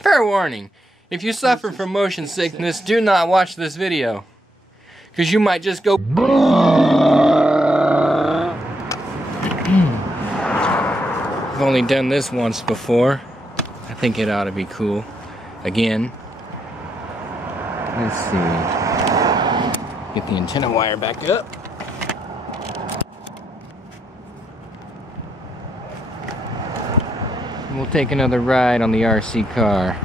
Fair warning, if you suffer from motion sickness, do not watch this video. Because you might just go I've only done this once before. I think it ought to be cool. Again. Let's see. Get the antenna wire back up. We'll take another ride on the RC car.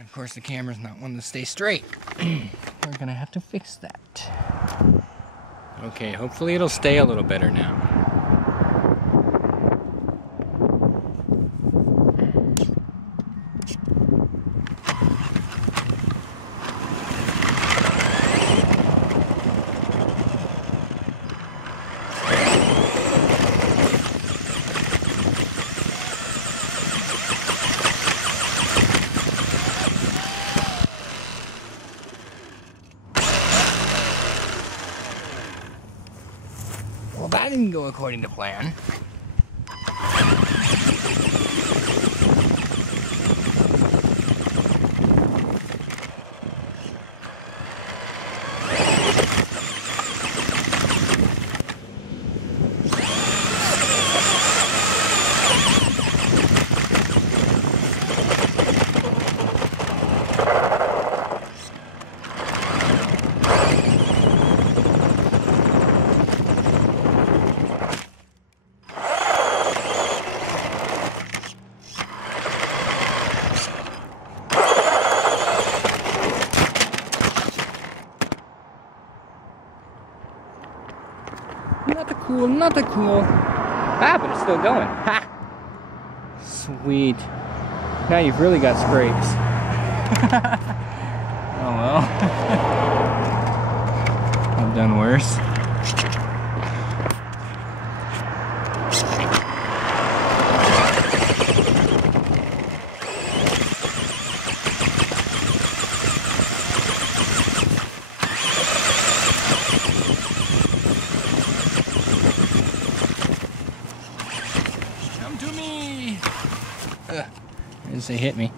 Of course, the camera's not one to stay straight. We're gonna have to fix that. Okay, hopefully it'll stay a little better now. Well, that didn't go according to plan. Not the cool. Ah, but it's still going. Ha! Sweet. Now you've really got scrapes. Oh well. I've done worse. As they hit me.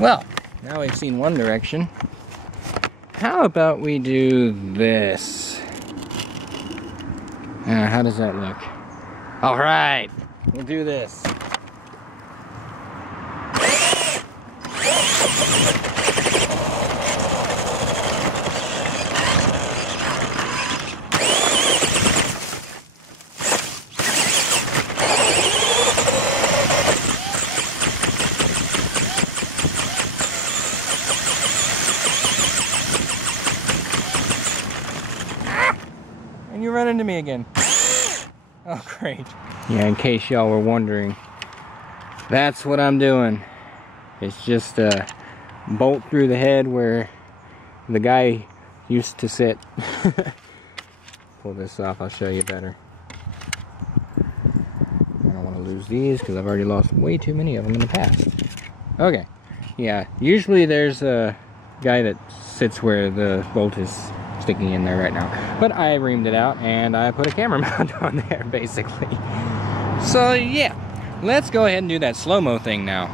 Well, now we've seen one direction. How about we do this? How does that look? Alright, we'll do this. And you run into me again. Oh, great. Yeah, in case y'all were wondering, that's what I'm doing. It's just a bolt through the head where the guy used to sit. Pull this off, I'll show you better. I don't want to lose these because I've already lost way too many of them in the past. Okay, yeah, usually there's a guy that sits where the bolt is sticking in there right now, but I reamed it out and I put a camera mount on there basically. So yeah, let's go ahead and do that slow-mo thing now.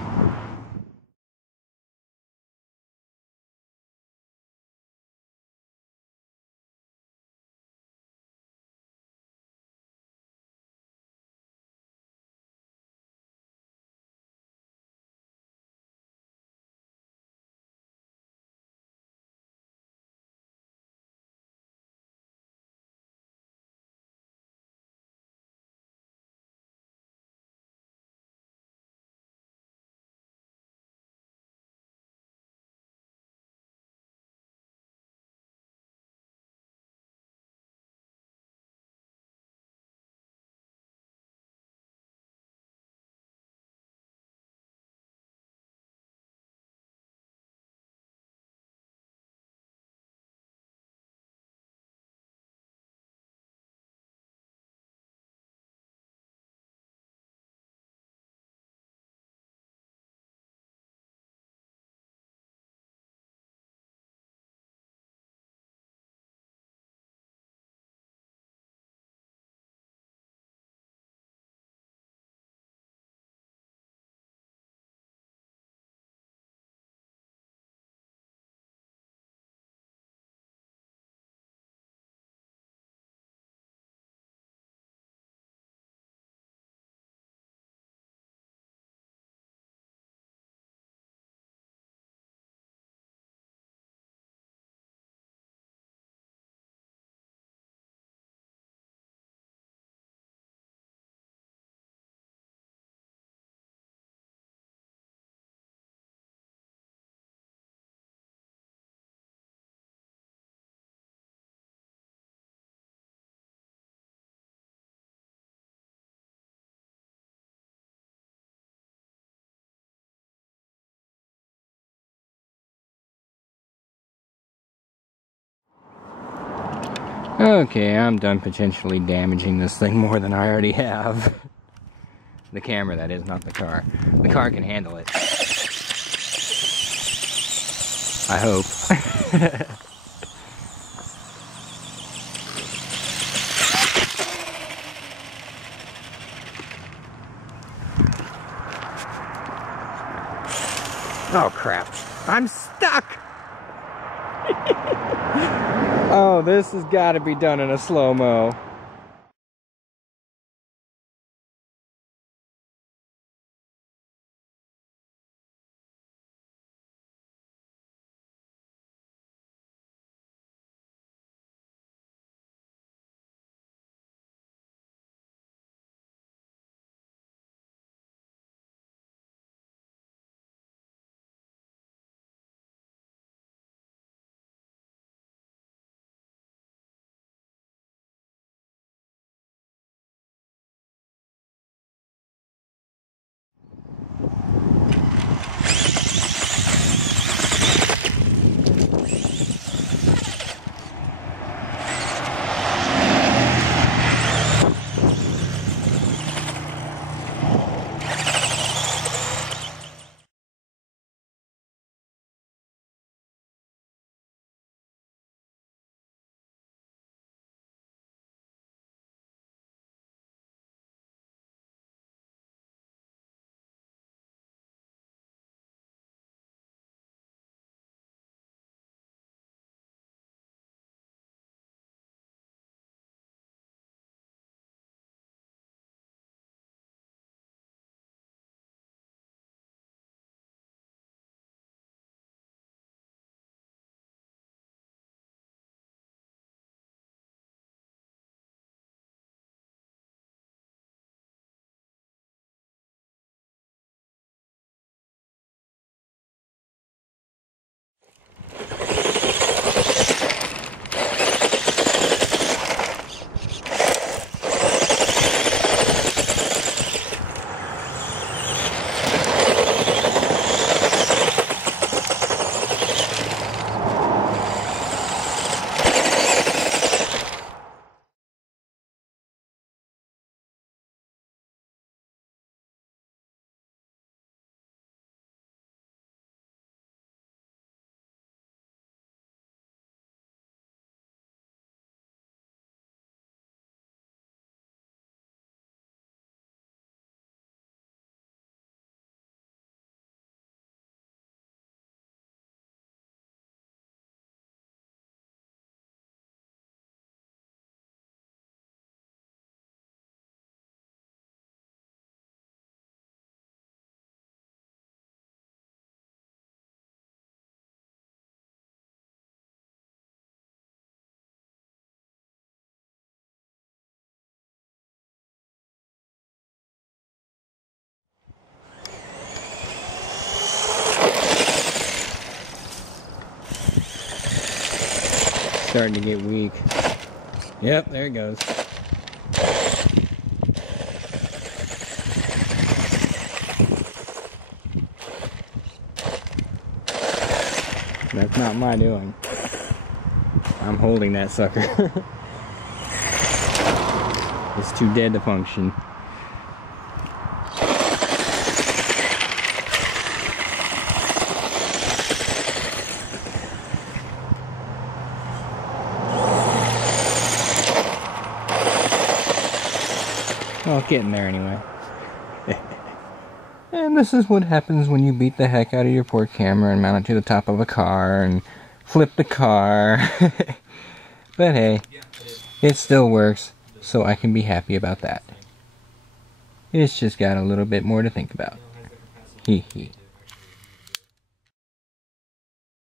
Okay, I'm done potentially damaging this thing more than I already have. The camera, that is, not the car. The car can handle it. I hope. Oh crap, I'm stuck! Oh, this has got to be done in a slow-mo. Starting to get weak. Yep, there it goes. That's not my doing. I'm holding that sucker. It's too dead to function. Well, getting there anyway. And this is what happens when you beat the heck out of your poor camera and mount it to the top of a car and flip the car. But hey, it still works, so I can be happy about that. It's just got a little bit more to think about. Hee hee.